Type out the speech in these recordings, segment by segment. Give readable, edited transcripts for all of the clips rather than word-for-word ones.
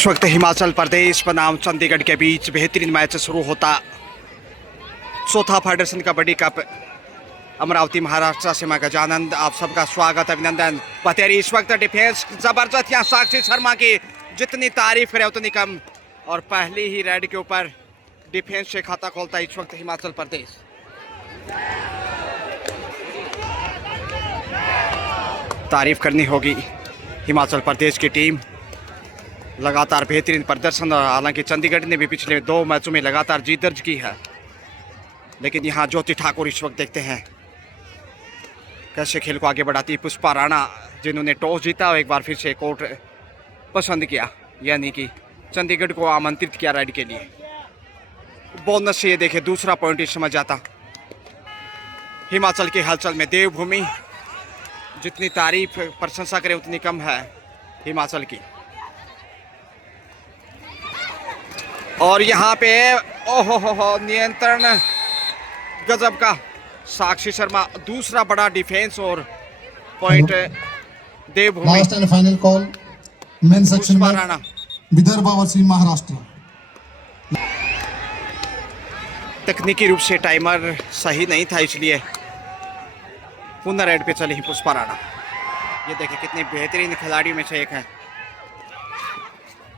इस वक्त हिमाचल प्रदेश बनाम चंडीगढ़ के बीच बेहतरीन मैच शुरू होता। चौथा फेडरेशन कबड्डी कप अमरावती महाराष्ट्र से मैं गजानंद आप सबका स्वागत अभिनंदन। बतेरी इस वक्त डिफेंस जबरदस्त यहाँ साक्षी शर्मा की जितनी तारीफ करे उतनी कम, और पहली ही रेड के ऊपर डिफेंस से खाता खोलता इस वक्त हिमाचल प्रदेश। तारीफ करनी होगी हिमाचल प्रदेश की टीम, लगातार बेहतरीन प्रदर्शन। हालांकि चंडीगढ़ ने भी पिछले 2 मैचों में लगातार जीत दर्ज की है, लेकिन यहाँ ज्योति ठाकुर इस वक्त देखते हैं कैसे खेल को आगे बढ़ाती। पुष्पा राणा जिन्होंने टॉस जीता और एक बार फिर से कोर्ट पसंद किया, यानी कि चंडीगढ़ को आमंत्रित किया राइड के लिए। बोनस से ये देखे दूसरा पॉइंट इस समझ आता। हिमाचल के हलचल में देवभूमि, जितनी तारीफ प्रशंसा करे उतनी कम है हिमाचल की। और यहाँ पे ओहो नियंत्रण गजब का। साक्षी शर्मा दूसरा बड़ा डिफेंस और पॉइंट देवभूमि। Last and final call main section में राणा विदर्भ वर्सेस महाराष्ट्र। तकनीकी रूप से टाइमर सही नहीं था, इसलिए पुनः रेड पे चली ही पुष्पा राणा। ये देखिए कितनी बेहतरीन खिलाड़ियों में से एक है।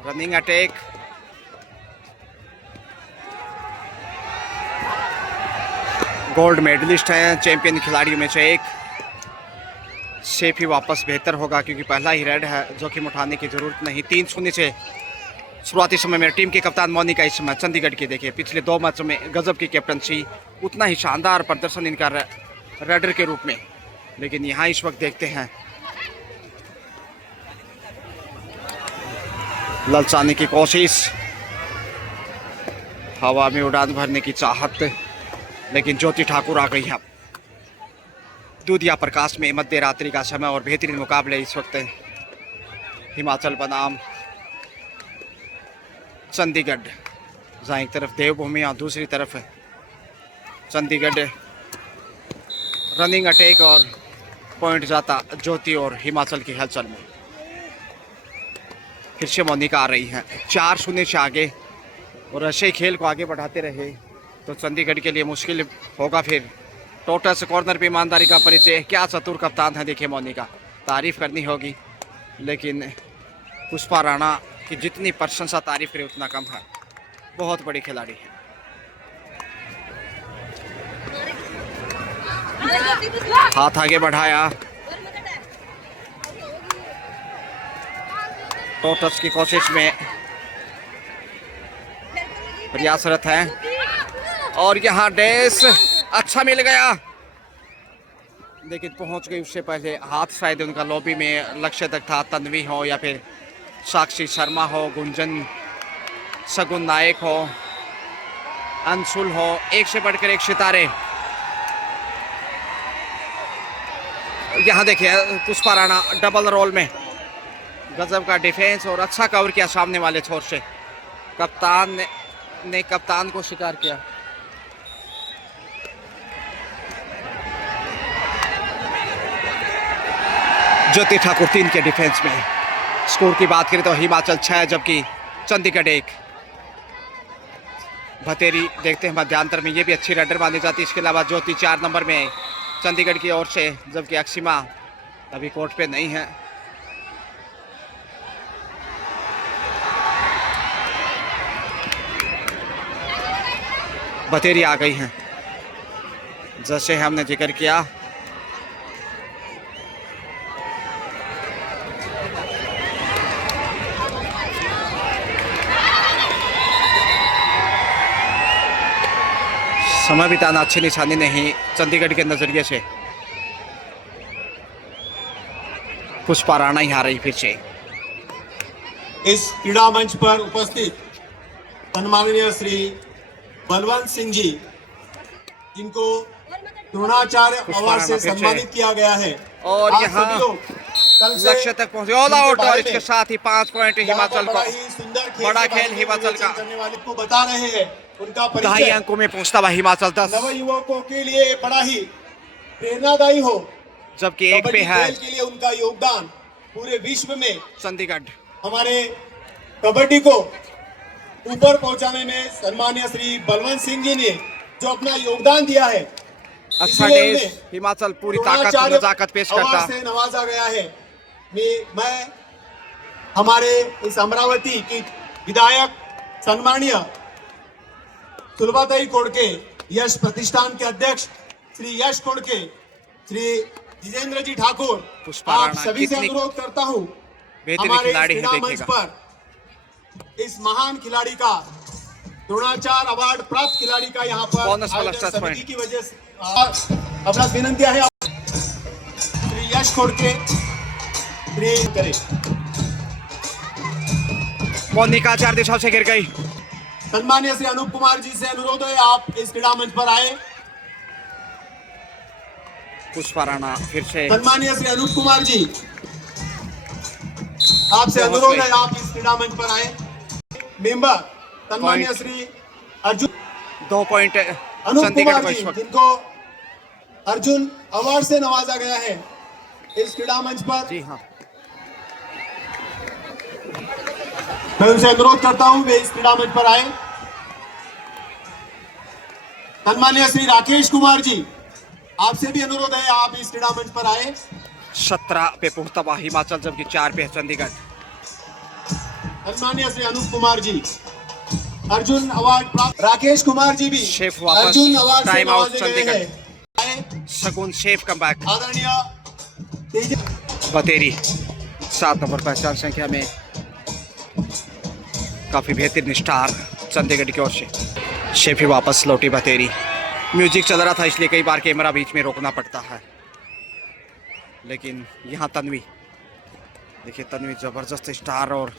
रनिंग अटैक, गोल्ड मेडलिस्ट हैं, चैंपियन खिलाड़ियों में से एक। सेफ ही वापस बेहतर होगा क्योंकि पहला ही रेड है, जोखिम उठाने की जरूरत नहीं। 3-0 से शुरुआती समय में टीम की कप्तान मोनिका इस समय चंडीगढ़ की देखिए पिछले 2 मैचों में गजब की कैप्टनसी, उतना ही शानदार प्रदर्शन इनका रेडर के रूप में। लेकिन यहाँ इस वक्त देखते हैं ललचाने की कोशिश, हवा में उड़ान भरने की चाहत, लेकिन ज्योति ठाकुर आ गई है। दूधिया प्रकाश में मध्य रात्रि का समय और बेहतरीन मुकाबले इस वक्त हिमाचल बनाम चंडीगढ़। जहाँ एक तरफ देवभूमि और दूसरी तरफ चंडीगढ़। रनिंग अटैक और पॉइंट जाता ज्योति और हिमाचल की हलचल में। फिर से मोनिका आ रही हैं 4-0 से आगे, और ऐसे ही खेल को आगे बढ़ाते रहे तो चंडीगढ़ के लिए मुश्किल होगा। फिर टोटस कॉर्नर पे ईमानदारी का परिचय, क्या चतुर कप्तान है देखिए मोनिका, तारीफ करनी होगी। लेकिन पुष्पा राणा की जितनी प्रशंसा तारीफ करे उतना कम है, बहुत बड़ी खिलाड़ी है। हाथ आगे बढ़ाया, टोटस की कोशिश में प्रयासरत है, और यहाँ डैश अच्छा मिल गया, लेकिन पहुंच गई उससे पहले। हाथ शायद उनका लॉबी में लक्ष्य तक था। तन्वी हो या फिर साक्षी शर्मा हो, गुंजन सगुन नायक हो, अंशुल हो, एक से बढ़कर एक सितारे। यहाँ देखिए पुष्पा राणा डबल रोल में, गजब का डिफेंस और अच्छा कवर किया सामने वाले छोर से। कप्तान ने कप्तान को शिकार किया। ज्योति ठाकुर 3 के डिफेंस में। स्कोर की बात करें तो हिमाचल 6 जबकि चंडीगढ़ 1। भतेरी देखते हैं मध्यांतर में, ये भी अच्छी रेडर मानी जाती है। इसके अलावा ज्योति 4 नंबर में चंडीगढ़ की ओर से, जबकि अक्षिमा अभी कोर्ट पे नहीं है। बतेरी आ गई हैं, जैसे हमने जिक्र किया। समय बिताना अच्छी निशानी नहीं चंडीगढ़ के नजरिए से। पुष्पा राणा ही आ रही फिर से। इस क्रीड़ा मंच पर उपस्थित सम्माननीय श्री बलवंत सिंह जी, जिनको द्रोणाचार्य अवार्ड से सम्मानित किया गया है, और यहाँ लक्ष्य तक पहुंचे। ऑल आउट, और इसके साथ ही 5 पॉइंट हिमाचल को। बड़ा खेल हिमाचल का करने वाले को बता रहे हैं उनका 2.5 परिचय अंकों में पहुंचता हुआ हिमाचल 10, नव युवकों के लिए बड़ा ही प्रेरणादायी हो, जबकि 1 पे है के लिए उनका योगदान पूरे विश्व में चंडीगढ़। हमारे कबड्डी को ऊपर पहुंचाने में सम्मानीय श्री बलवंत सिंह जी ने जो अपना योगदान दिया है, अच्छा इसलिए डेज उन्हें हिमाचल पूरी ताकत और द्रोणाचार्य नजाकत पेश करता अवार्ड से नवाजा गया है। मैं हमारे इस अमरावती की विधायक सम्मानीय सुलभाताई कोड़के, यश प्रतिष्ठान के अध्यक्ष श्री यश कोड़के, श्री जितेंद्र जी ठाकुर, पुष्पा आप राणा सभी से कितनी अनुरोध करता हूँ बेहतरीन हमारे इस खिलाड़ी है, क्रीड़ा मंच देखिएगा। पर इस महान खिलाड़ी का द्रोणाचार्य अवार्ड प्राप्त खिलाड़ी का यहाँ पर बोनस वाला आयोजन स्टार्ट समिति की वजह से अपना विनंती है श्री यश कोड़के श्री करे। मोनिका 4 दिशाओं से गिर गई। सम्मानीय श्री अनूप कुमार जी से अनुरोध है आप इस क्रीड़ा मंच पर आए। पुष्पा राणा फिर से सम्मानीय श्री अनूप कुमार जी, आपसे अनुरोध है आप इस क्रीड़ा मंच पर आए। मेंबर सम्मानीय श्री अर्जुन 2 पॉइंट अनूप चंडीगढ़ कुमार को जी, इस वक्त। जिनको अर्जुन अवार्ड से नवाजा गया है इस क्रीड़ा मंच पर, जी हाँ, मैं उनसे अनुरोध करता हूं वे इस क्रीड़ा मंच पर आए। सम्मानीय श्री राकेश कुमार जी, आपसे भी अनुरोध है आप इस क्रीड़ा मंच पर आए। 17 पे पहुंचता हुआ हिमाचल, जबकि 4 पे है चंडीगढ़। सम्मानीय श्री अनूप कुमार जी, अर्जुन अवार्ड प्राप्त राकेश कुमार जी भी शेफ वापस, अर्जुन अवार्ड से टाइम आउट नवाजे गए चंडीगढ़। हैं। आए शगुन शेफ कम बैक। आदरणीय तेज बतेरी 7 नंबर पहचान संख्या में काफी बेहतरीन स्टार चंडीगढ़ की ओर से। शेफी वापस लौटी बतेरी। म्यूजिक चल रहा था इसलिए कई बार कैमरा बीच में रोकना पड़ता है, लेकिन यहाँ तन्वी देखिए, तन्वी जबरदस्त स्टार और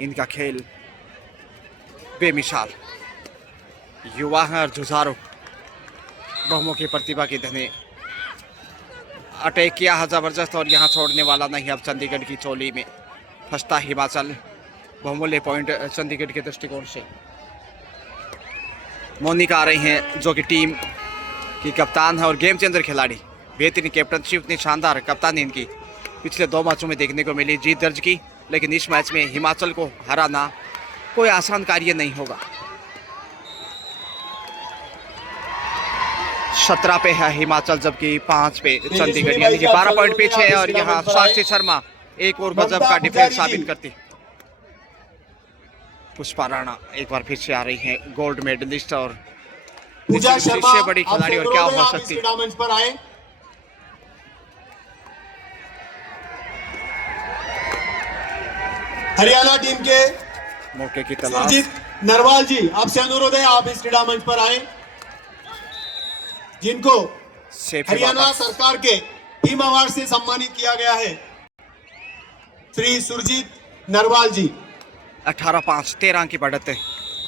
इनका खेल बेमिसाल। युवा है और जुझारू, बहुमुखी प्रतिभा की धनी। अटैक किया है जबरदस्त और यहाँ छोड़ने वाला नहीं। अब चंडीगढ़ की चोली में फंसता हिमाचल। बहुमूल्य पॉइंट चंडीगढ़ के दृष्टिकोण से। मोनिका आ रही हैं जो कि टीम की कप्तान है और गेम चेंजर खिलाड़ी। बेहतरीन कैप्टनशिप, इतनी शानदार कप्तानी इनकी पिछले 2 मैचों में देखने को मिली। जीत दर्ज की, लेकिन इस मैच में हिमाचल को हराना कोई आसान कार्य नहीं होगा। 17 पे है हिमाचल, जबकि 5 पे चंडीगढ़, यानी कि 12 पॉइंट पीछे है। और यहाँ साक्षी शर्मा एक और गजब का डिफेंस साबित करती। पुष्पा राणा एक बार फिर से आ रही हैं, गोल्ड मेडलिस्ट और पूजा शर्मा, इससे बड़ी खिलाड़ी और क्या हो सकती। क्रीड़ा मंच पर आए। हरियाणा टीम के मौके की तलाश। सुरजीत नरवाल जी, आपसे अनुरोध है आप इस क्रीड़ा मंच पर आए, जिनको सेफ हरियाना वापस। सरकार के टीम अवार्ड से सम्मानित किया गया है। श्री सुरजीत नरवाल जी 18-5 13 की बढ़त है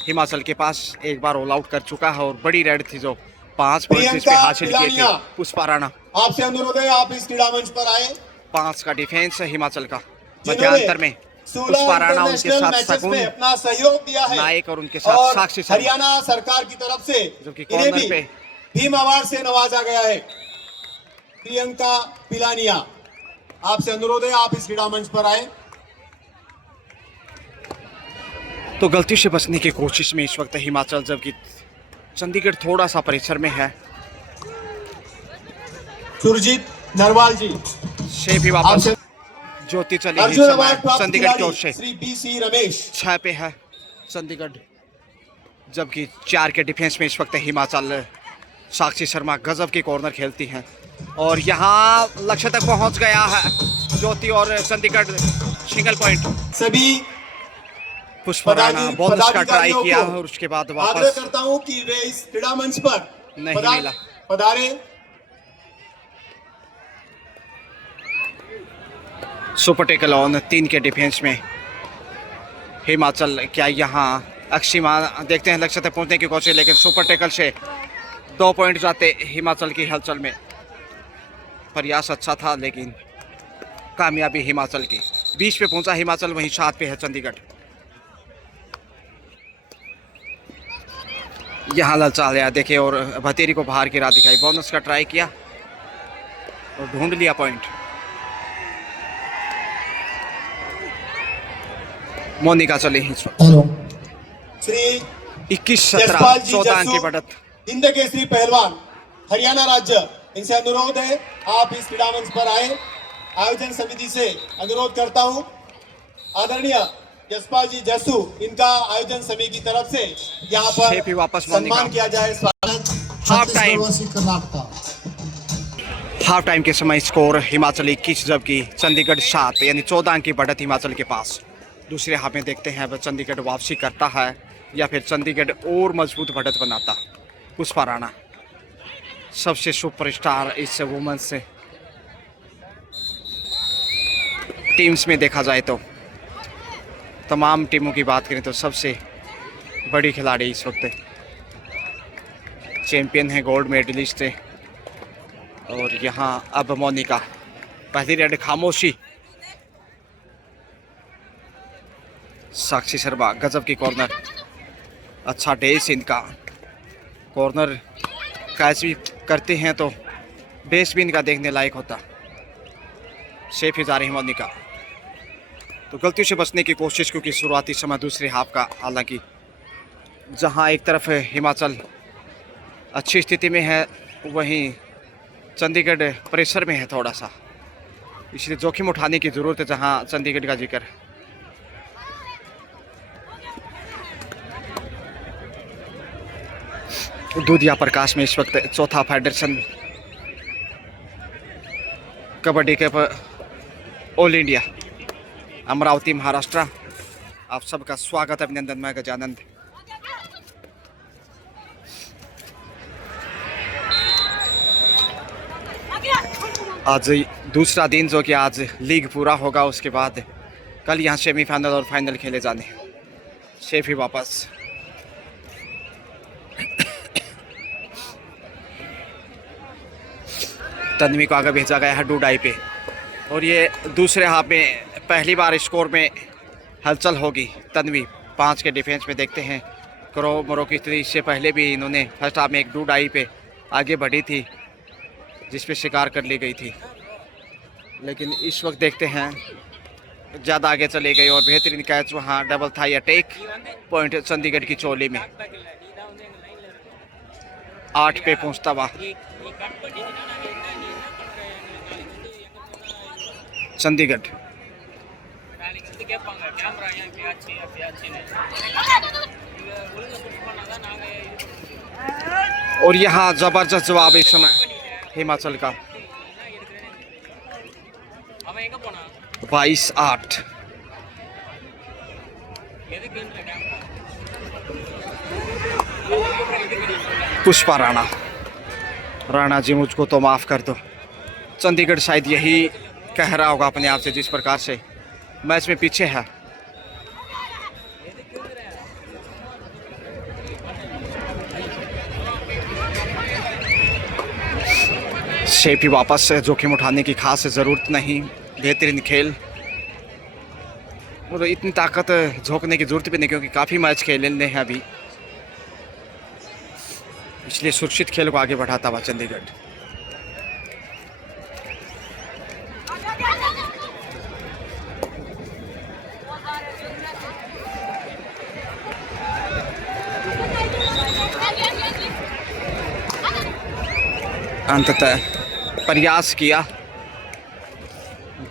हिमाचल के पास। एक बार ऑल आउट कर चुका है और बड़ी रेड थी जो 5 पॉइंट इस पे प्रियंका हासिल किए थे पिलानिया। पुष्पा राणा। आपसे अनुरोध है आप इस क्रीड़ा मंच पर आए, 5 का डिफेंस है हिमाचल का। जिन्होंने मध्यांतर में 16 पुष्पा राणा, उनके इंटरनेशनल साथ मैचेस शगुन में अपना सहयोग दिया है नायक और उनके साथ और साक्षी शर्मा। हरियाणा सरकार की तरफ से जो कि इन्हें कॉर्नर भी पे टीम अवार्ड से नवाजा गया है। प्रियंका पिलानिया, आपसे अनुरोध है आप इस क्रीड़ा मंच पर आए। तो गलती से बचने की कोशिश में इस वक्त हिमाचल, जबकि चंडीगढ़ थोड़ा सा प्रेशर में है। सुरजीत नरवाल जी, शेफ भी वापस। आपसे ज्योति चली इस अर्जुन समय अवार्ड प्राप्त चंडीगढ़ की ओर खिलाड़ी से। श्री BC रमेश 6 पे है चंडीगढ़, जबकि 4 के डिफेंस में इस वक्त हिमाचल। साक्षी शर्मा गजब की कॉर्नर खेलती हैं और यहाँ लक्ष्य तक पहुंच गया है ज्योति और चंडीगढ़। Single point. सभी पुष्पा राणा बोनस का ट्राई पदाधिकारियों किया को और उसके बाद आग्रह वापस करता हूं कि वे इस क्रीड़ा मंच पर नहीं मिला। पधारे। सुपर टेकल ऑन 3 के डिफेंस में हिमाचल। क्या यहाँ अक्षिमा देखते हैं लक्ष्य तक पहुंचने की कोशिश, लेकिन सुपर टेकल से 2 पॉइंट जाते हिमाचल की हलचल में। प्रयास अच्छा था लेकिन कामयाबी हिमाचल की। 20 पे पहुंचा हिमाचल, वहीं 7 पे है चंडीगढ़। यहाँ ललचा लिया देखिए और भतेरी को बाहर की राह दिखाई। बोनस का ट्राई किया और ढूंढ लिया पॉइंट। मोनिका चली इस वक्त हेलो। श्री 21-17 यशपाल जी 14 अंक की जस्सू, बढ़त। हिंद केसरी पहलवान हरियाणा राज्य, इनसे अनुरोध है आप इस क्रीड़ा मंच पर आए। आयोजन समिति से अनुरोध करता हूं, आदरणीय यशपाल जी जस्सू, इनका आयोजन समिति की तरफ से यहाँ छह भी पर वापस मोनिका। सम्मान किया जाए। Half time. छत्तीसगढ़ वर्सी कर्नाटका। हाफ टाइम के समय स्कोर हिमाचल 21 जबकि चंडीगढ़ 7, यानी 14 अंक की बढ़त हिमाचल के पास। दूसरे हाफ में देखते हैं अब चंडीगढ़ वापसी करता है या फिर चंडीगढ़ और मजबूत बढ़त बनाता। पुष्पा राणा सबसे सुपरस्टार इस वुमेन्स से टीम्स में देखा जाए तो, तमाम टीमों की बात करें तो सबसे बड़ी खिलाड़ी इस वक्त चैंपियन है, गोल्ड मेडलिस्ट है। और यहाँ अब मोनिका, पहली रेड खामोशी। साक्षी शर्मा गजब की कॉर्नर, अच्छा डेस इनका। कॉर्नर कैच भी करते हैं तो बेस भी इनका देखने लायक होता। सेफ ही जा रही मोनिका, तो गलतियों से बचने की कोशिश, क्योंकि शुरुआती समय दूसरे हाफ का, हालांकि जहां एक तरफ हिमाचल अच्छी स्थिति में है वहीं चंडीगढ़ प्रेशर में है थोड़ा सा, इसलिए जोखिम उठाने की ज़रूरत है जहां चंडीगढ़ का जिक्र। दूधिया प्रकाश में इस वक्त चौथा federation kabaddi cup all India Amravati Maharashtra, आप सबका स्वागत, अभिनंदन, मैं गजानंद। आज दूसरा दिन जो कि आज लीग पूरा होगा, उसके बाद कल यहाँ सेमीफाइनल और फाइनल खेले जाने। शेफ ही वापस, तन्वी को आगे भेजा गया है डूडाई पे, और ये दूसरे हाफ में पहली बार स्कोर में हलचल होगी। तन्वी 5 के डिफेंस में देखते हैं करो मरो की स्थिति, इससे पहले भी इन्होंने फर्स्ट हाफ में एक डूडाई पे आगे बढ़ी थी जिस पे शिकार कर ली गई थी, लेकिन इस वक्त देखते हैं ज़्यादा आगे चले गए और बेहतरीन कैच, वहाँ double thigh attack point Chandigarh की चोली में। 8 पे पहुँचता हुआ चंडीगढ़। और यहाँ जबरदस्त जवाब इस समय हिमाचल का, 22-8। पुष्पा राणा, राणा जी मुझको तो माफ़ कर दो। चंडीगढ़ शायद यही कह रहा होगा अपने आप से जिस प्रकार से मैच में पीछे है। शेफ ही वापस जोखिम उठाने की खास ज़रूरत नहीं, बेहतरीन खेल, और इतनी ताकत झोंकने की ज़रूरत भी नहीं क्योंकि काफ़ी मैच खेलने हैं अभी, इसलिए सुरक्षित खेल को आगे बढ़ाता हुआ चंडीगढ़। अंततः प्रयास किया,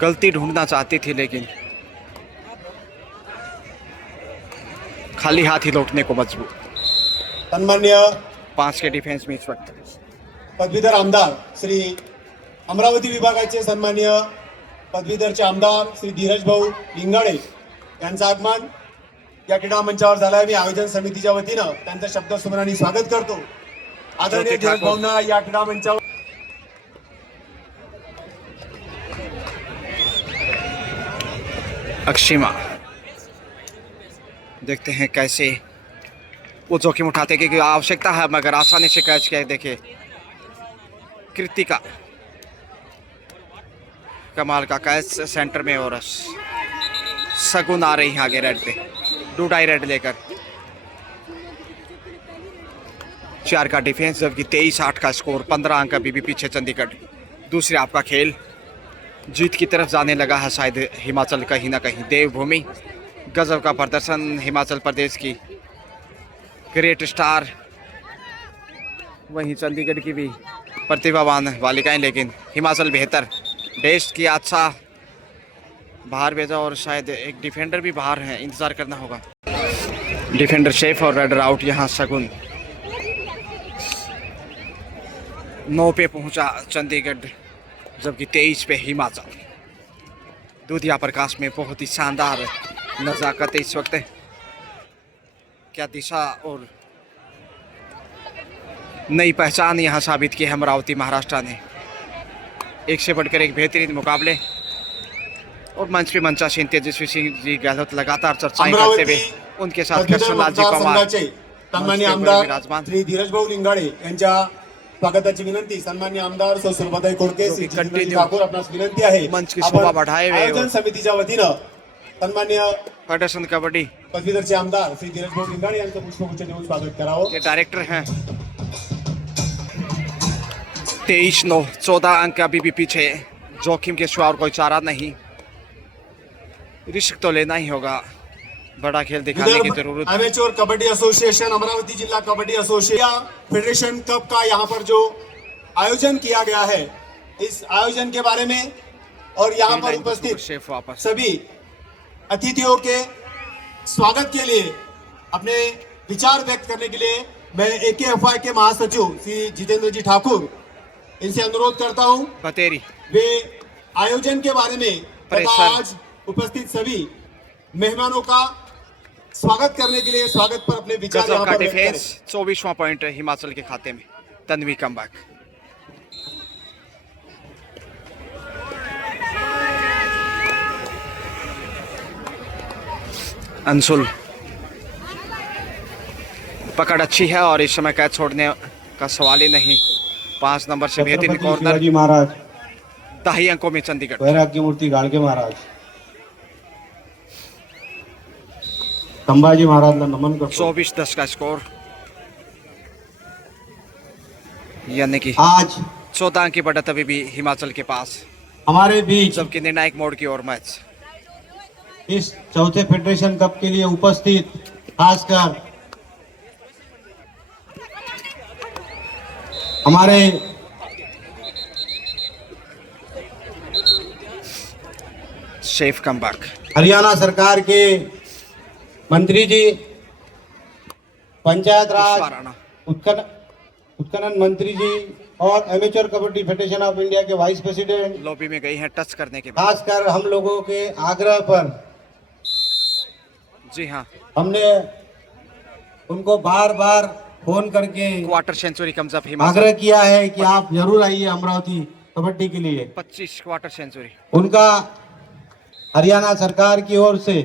गलती ढूंढना चाहती थी लेकिन खाली हाथ ही लौटने को मजबूर। सन्मान्य 5 के डिफेंस में इस वक्त पदवीधर आमदार श्री अमरावती विभागाचे सन्मान्य पदवीधरचे आमदार श्री धीरज भाऊ लिंगाडे यांचं आगमन या क्रीडा मंचावर झालं आहे। मी आयोजन समितीच्या वतीनं त्यांचं शब्दसुमराने स्वागत करतो। आदरणीय धीरज भाऊंना या क्रीडा मंचावर अक्षिमा, देखते हैं कैसे वो जोखिम उठाते क्योंकि आवश्यकता है मगर आसानी से कैच किया। देखिए कृतिका, कमाल का कैच सेंटर में, और सगुन आ रही है आगे रेड पे, डूडाई रेड लेकर। 4 का डिफेंस जबकि 23-8 का स्कोर, 15 अंक अभी भी पीछे चंडीगढ़। दूसरे आपका खेल जीत की तरफ जाने लगा है शायद हिमाचल कहीं ना कहीं। देवभूमि गजब का प्रदर्शन हिमाचल प्रदेश की ग्रेट स्टार। वहीं चंडीगढ़ की भी प्रतिभावान बालिकाएं, लेकिन हिमाचल बेहतर। देश की अच्छा बाहर भेजा और शायद एक डिफेंडर भी बाहर है, इंतजार करना होगा। डिफेंडर शेफ और रेडर आउट। यहाँ शगुन 9 पे पहुंचा चंडीगढ़, जबकि 23 पे हिमाचल। दूधिया प्रकाश में बहुत ही शानदार नज़ाकत इस वक्त। क्या दिशा और नई पहचान यहाँ साबित की है अमरावती महाराष्ट्र ने। एक से बढ़कर एक बेहतरीन मुकाबले। और मंच पे मंचासीन तेजस्वी सिंह जी गहलोत लगातार चर्चाएं करते हुए उनके साथ कृष्णलाल जी पवार, सन्मान्य आमदार श्री धीरज भाऊ लिंगाडे यांच्या स्वागताची विनंती। सन्मान्य आमदार सौ सुरभाताई खोडके, श्री जितेंद्रजी ठाकूर, आपणास विनंती आहे मंच की शोभा बढ़ाए हुए आयोजन समितीच्या वतीनं सन्मान्य फेडरेशन कबड्डी पदवीधरचे आमदार श्री धीरज भाऊ लिंगाडे यांचं पुष्पगुच्छ देऊन स्वागत करावं। के डायरेक्टर हैं। 23-9, 14 अंक अभी भी पीछे। जोखिम के सिवा और कोई चारा नहीं, रिस्क तो लेना ही होगा। बड़ा खेल दिखाने की जरूरत है। एमेच्योर कबड्डी एसोसिएशन, अमरावती जिला कबड्डी एसोसिएशन फेडरेशन कप का यहाँ पर जो आयोजन किया गया है, इस आयोजन के बारे में और यहाँ पर उपस्थित शेफ वापस सभी अतिथियों के स्वागत के लिए, अपने विचार व्यक्त करने के लिए मैं AKFI के महासचिव श्री जितेंद्र जी ठाकुर इनसे अनुरोध करता हूँ बतेरी वे आयोजन के बारे में तथा प्रेशर। आज उपस्थित सभी मेहमानों का स्वागत करने के लिए स्वागत पर अपने विचार गजब यहाँ का पर व्यक्त डिफेंस। 24वां पॉइंट हिमाचल के खाते में। तन्वी कमबैक। अंशुल पकड़ अच्छी है और इस समय कैच छोड़ने का सवाल ही नहीं। 5 नंबर से बेहतरीन कॉर्नर। शिवाजी महाराज, 10 अंकों में चंडीगढ़। वैराग्य मूर्ति गाडगे महाराज, संभाजी महाराजला नमन करतो। 24-10 का स्कोर, यानी कि आज 14 अंक की बढ़त अभी भी हिमाचल के पास, हमारे बीच जबकि निर्णायक मोड़ की ओर मैच। इस चौथे फेडरेशन कप के लिए उपस्थित खासकर हमारे शेफ कमबैक। हरियाणा सरकार के मंत्री जी, पंचायत राज पुष्पाराणा। उत्खनन मंत्री जी और amateur kabaddi federation of India के वाइस प्रेसिडेंट, लॉबी में गई है टच करने के बाद। खासकर हम लोगों के आग्रह पर जी हाँ, हमने उनको बार बार फोन करके quarter century comes up Himachal. आग्रह किया है कि आप जरूर आइए अमरावती कबड्डी के लिए। 25 क्वार्टर सेंचुरी। उनका हरियाणा सरकार की ओर से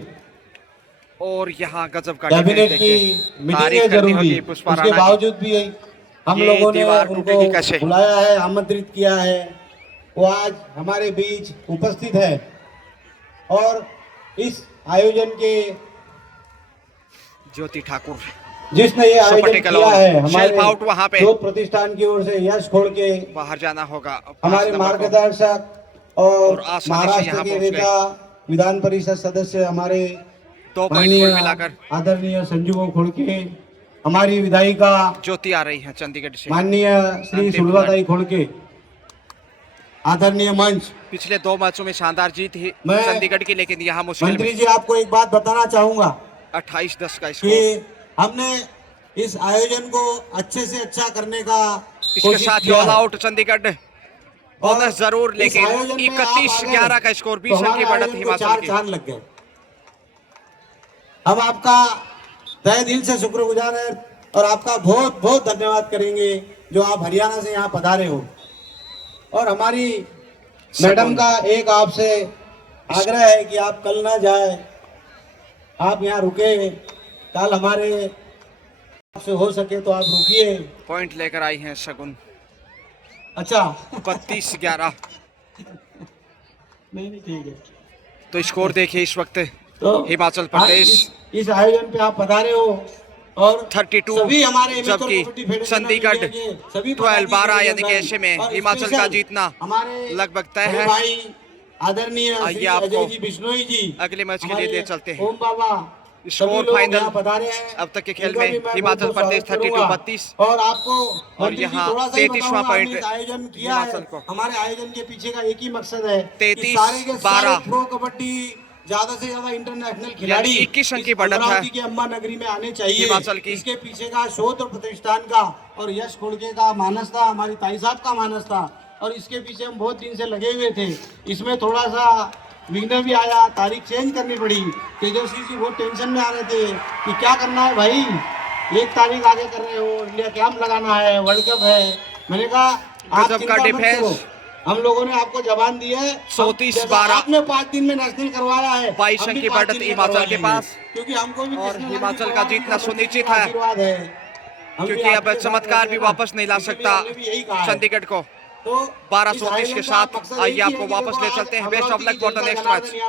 और यहाँ गजब का कैबिनेट डिफेंस की देखिए। मीटिंग तारीफ है करनी जरूरी, होगी उसके पुष्पाराणा की। बावजूद भी हम ये लोगों ने दीवार उनको टूटेगी कैसे? बुलाया है, आमंत्रित किया है। वो आज हमारे बीच उपस्थित है और इस आयोजन के ज्योति ठाकुर जिसने ये आयोजन सुपरटेकल किया और है, शेल्फ आउट वहाँ पे। शोध प्रतिष्ठान की ओर से यश खोड़ के बाहर जाना होगा। 5 हमारे नंबर को। मार्गदर्शक और और आसानी से महाराष्ट्र यहाँ के पहुंच गए। नेता, विधान परिषद सदस्य हमारे 2 पॉइंट माननीय कुल मिलाकर आदरणीय संजू खोड़के, हमारी विधायिका ज्योति आ रही है चंडीगढ़ से। माननीय श्री अंतिम सुलभाताई खोड़के, आदरणीय मंच। पिछले 2 मैचों में शानदार जीत ही मैं चंडीगढ़ की, लेकिन यहाँ मुश्किल मंत्री में। जी, आपको एक बात बताना चाहूंगा 28-10 का कि स्कोर। हमने इस आयोजन को अच्छे से अच्छा करने का इसके कोशिश साथ ही किया ऑल है। आउट चंडीगढ़। बोनस जरूर, इस लेकिन आयोजन में आप 31-11 आ का गए, स्कोर। तो 20 अंक की हमारे बढ़त आयोजन को हिमाचल 4 की। चांद लग गए। हम आपका तहे दिल से शुक्रगुजार है और आपका बहुत बहुत धन्यवाद करेंगे जो आप हरियाणा से यहाँ पधारे हो। और हमारी मैडम का एक आपसे आग्रह है कि आप कल ना जाए, आप यहाँ रुके। कल हमारे आपसे हो सके तो आप रुकिए। पॉइंट लेकर आई हैं शगुन। अच्छा 32-11। नहीं ठीक है। तो स्कोर देखिए इस वक्त तो हिमाचल प्रदेश इस आयोजन पे आप पधारे हो और 32, सभी हमारे जबकि चंडीगढ़ 12-12, यानी कि ऐसे में हिमाचल का जीतना लगभग तय है। आदरणीय आइए श्री आपको अजय जी बिश्नोई जी अगले मैच के लिए हमारे ले चलते हैं। ओम बाबा स्कोर सभी लोग फाइनल यहाँ पधारे हैं। अब तक के खेल इनका में भी मैं हिमाचल बहुत-बहुत प्रदेश स्वागत 32 करूंगा। 32 और आपको और मंत्री जी यहाँ थोड़ा सा ही 33वां बताऊंगा, पॉइंट हमने इस आयोजन किया हिमाचल है। को। हमारे आयोजन के पीछे का एक ही मकसद है कि 33 सारे के सारे 12 प्रो कबड्डी ज्यादा से ज्यादा इंटरनेशनल खिलाड़ी 21 अंक की इस बढ़त है अमरावती के अम्बा नगरी में आने चाहिए। हिमाचल की। इसके पीछे का शोध और प्रतिष्ठान का और यश खोड़के का मानस था, हमारी ताई साहब का मानस था, और इसके पीछे हम बहुत दिन से लगे हुए थे। इसमें थोड़ा सा विघ्न भी आया, तारीख चेंज करनी पड़ी। तेजस्वी जी बहुत टेंशन में आ रहे थे कि क्या करना है भाई, एक तारीख आगे कर रहे हो, इंडिया कैंप लगाना है, वर्ल्ड कप है। मैंने कहा आप गजब का चिंता मत डिफेंस। करो, हम लोगों ने आपको जबान दी है। 34-12 आपने 5 दिन में नेशनल करवाया है, 22 हम अंक भी की 5 बढ़त दिन में हिमाचल करवा के लेंगे। पास। क्योंकि हमको भी और कृष्ण नंदी हिमाचल का पवार जी जीतना का सुनिश्चित मंत्री जी का है। आशीर्वाद है। हम भी क्योंकि अब आपके साथ चमत्कार रहते भी हैं ना, वापस नहीं ला इसीलिए सकता हमने भी यही कहा है। चंडीगढ़ को तो 12 इस 34 के आयोजन का साथ। मकसद आइए एक ही आपको है कि वापस देखो ले आज चलते हैं। Best of Amravati luck for the key next Janata match. Janardan यहाँ